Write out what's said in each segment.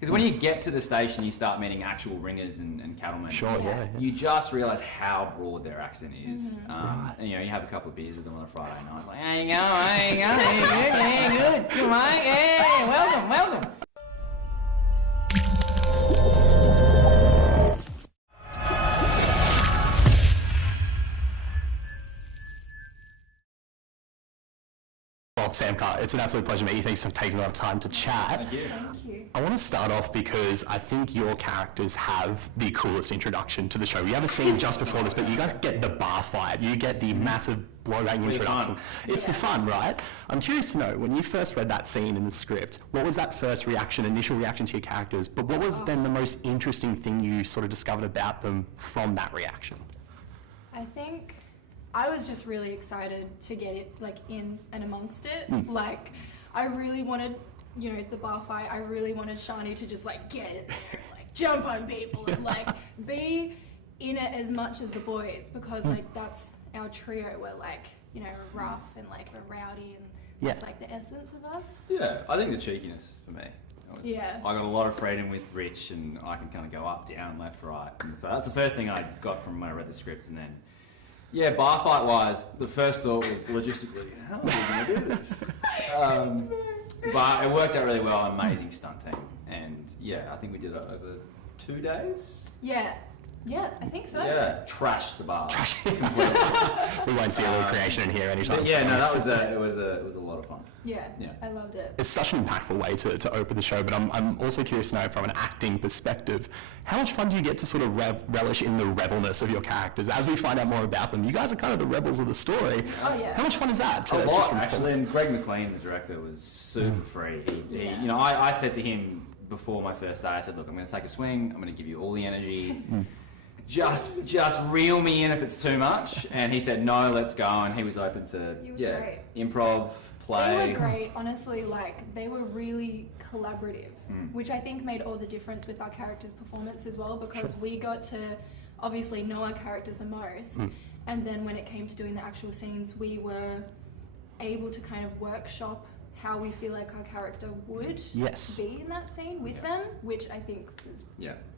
Because when you get to the station, you start meeting actual ringers and cattlemen. Sure, yeah. You just realise how broad their accent is. And you know, you have a couple of beers with them on a Friday night. It's like, hey, you go, good, come on, yeah, welcome. Well, Sam, Kylah, it's an absolute pleasure to meet you. Thanks for taking a lot of time to chat. Thank you. Thank you. I want to start off because I think your characters have the coolest introduction to the show. You have a scene just before this, but you guys get the bar fight. You get the massive blowbang introduction. It's the fun, right? I'm curious to know, when you first read that scene in the script, what was that first reaction, initial reaction to your characters? But what was then the most interesting thing you sort of discovered about them from that reaction? I think I was just really excited to get it like in and amongst it. Like, I really wanted, you know, the bar fight. I really wanted Shani to just like get it there, like jump on people and like be in it as much as the boys, because like that's our trio. We're like, you know, rough and like we're rowdy, and that's like the essence of us. Yeah, I think the cheekiness for me. Yeah. I got a lot of freedom with Rich, and I can kind of go up, down, left, right. And so that's the first thing I got from when I read the script, and then. Yeah, bar fight wise, the first thought was logistically, how are we going to do this? But it worked out really well, amazing stunt team. And yeah, I think we did it over 2 days. Yeah, I think so. Yeah, trashed the bar. We won't see a recreation in here anytime soon. Yeah, no, it was a lot of fun. Yeah, I loved it. It's such an impactful way to open the show, but I'm also curious to know, from an acting perspective, how much fun do you get to sort of relish in the rebelness of your characters? As we find out more about them, you guys are kind of the rebels of the story. Oh yeah. How much fun is that? A lot, actually. And Greg McLean, the director, was super free. He, you know, I said to him before my first day, I said, look, I'm going to take a swing. I'm going to give you all the energy. Just reel me in if it's too much. And he said, no, let's go. And he was open to improv, play. They were great, honestly. Like, they were really collaborative, which I think made all the difference with our characters' performance as well, because we got to obviously know our characters the most, and then when it came to doing the actual scenes, we were able to kind of workshop how we feel like our character would be in that scene with them, which I think was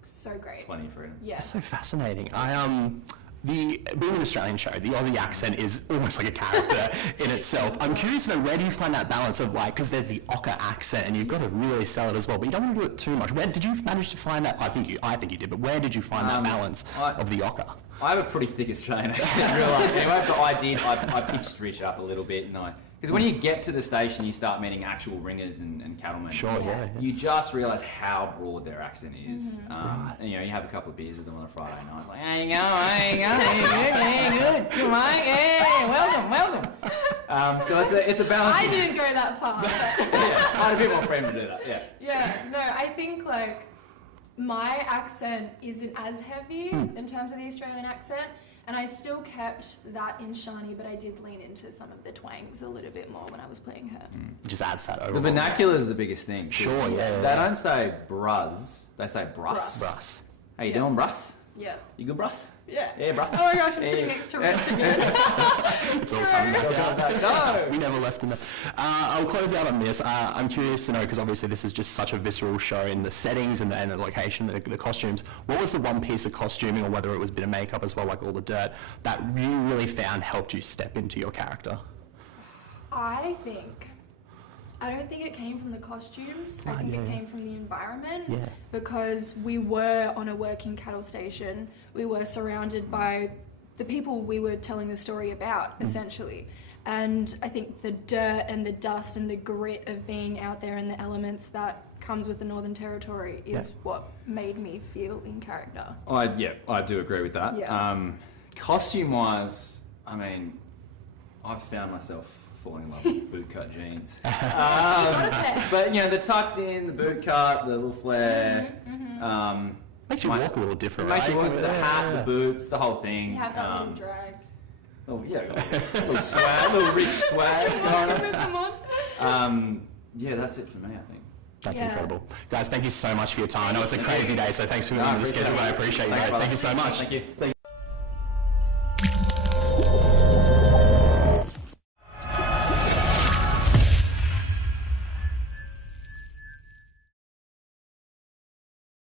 so great. Plenty of freedom. That's so fascinating. Being an Australian show, the Aussie accent is almost like a character in itself. I'm curious to know, where do you find that balance of, like, because there's the Ocker accent and you've got to really sell it as well, but you don't want to do it too much. Where did you manage to find that? I think you did, but where did you find that balance of the Ocker? I have a pretty thick Australian accent in real life. Anyway, but I pitched Rich up a little bit, and because when you get to the station, you start meeting actual ringers and cattlemen. Sure, yeah. You just realise how broad their accent is. And you know, you have a couple of beers with them on a Friday night. It's like, hey, you go, good, come on, yeah, welcome. So it's a balance. I didn't go that far. I had a bit more freedom to do that. Yeah, no, I think like my accent isn't as heavy in terms of the Australian accent. And I still kept that in Shani, but I did lean into some of the twangs a little bit more when I was playing her. Just adds that over. The vernacular is the biggest thing. Sure, They don't say bruz, they say brus. Brus. How you doing, brus? Yeah. You good, brus? Yeah. Yeah, brus. Oh my gosh, I'm sitting next to Rich again. It's all coming back. No! We never left in the... I'll close out on this. I'm curious to know, because obviously this is just such a visceral show in the settings and the location, the costumes. What was the one piece of costuming, or whether it was a bit of makeup as well, like all the dirt, that you really found helped you step into your character? I don't think it came from the costumes. I think it came from the environment. Yeah. Because we were on a working cattle station. We were surrounded by the people we were telling the story about, essentially. And I think the dirt and the dust and the grit of being out there in the elements that comes with the Northern Territory is what made me feel in character. I do agree with that. Yeah. Costume-wise, I mean, I've found myself falling in love with bootcut jeans. But you know, the tucked in, the bootcut, the little flare. Makes you walk a little different, Makes right? you walk with the hat, the boots, the whole thing. You have that little drag. Oh yeah, a little swag, a little rich swag. Come on. Yeah, that's it for me, I think. That's incredible. Guys, thank you so much for your time. I know it's a crazy day, so thanks for moving the schedule, but I appreciate you. Thank you so much. Thank you.